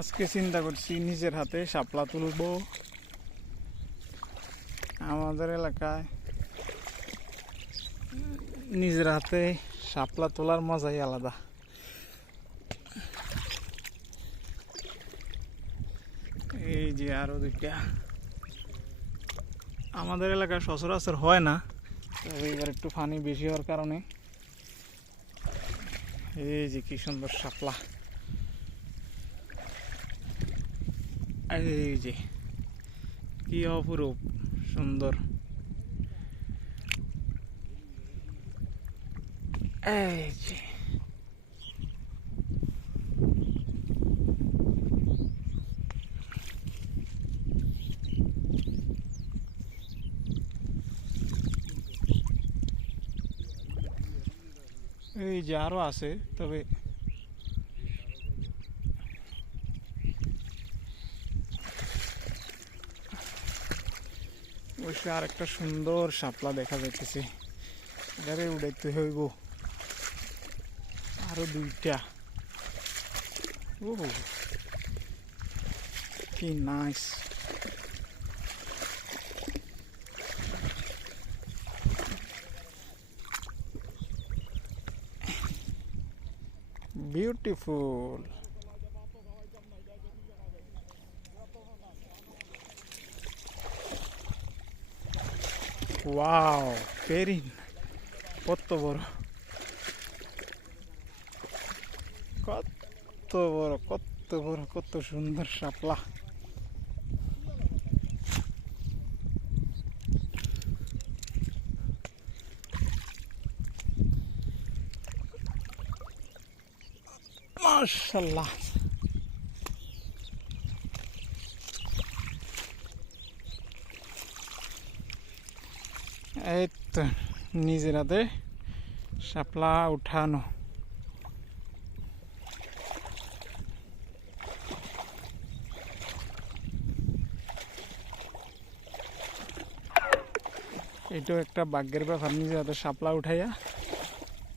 আজকে চিন্তা করছি, নিজের হাতে শাপলা তুলবো। আমাদের এলাকায় নিজের হাতে শাপলা তোলার মজাই আলাদা। এই যে আরও দুইটা। আমাদের এলাকায় সচরাচর হয় না তবে এবার একটু পানি বেশি হওয়ার কারণে। এই যে কি সুন্দর শাপলা। এই যে কি অপরূপ সুন্দর। এই যে। এই যে আরও আছে তবে অবশ্যই আর একটা সুন্দর শাপলা দেখা যাইতেছে। এটারে উড়াইতে হইব। আরও দুইটা। ও কি নাইস। বিউটিফুল। ওয়াও ভেরি কত বড় কত বড় কত বড় কত সুন্দর শাপলা মাশাল্লাহ এই তো নিজের হাতে উঠানো। এটাও একটা ভাগ্যের ব্যাপার নিজের হাতে শাপলা উঠাইয়া।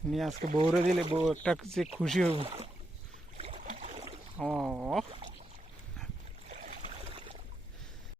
নিয়ে আজকে বউরে দিলে বউ একটা যে খুশি হইব।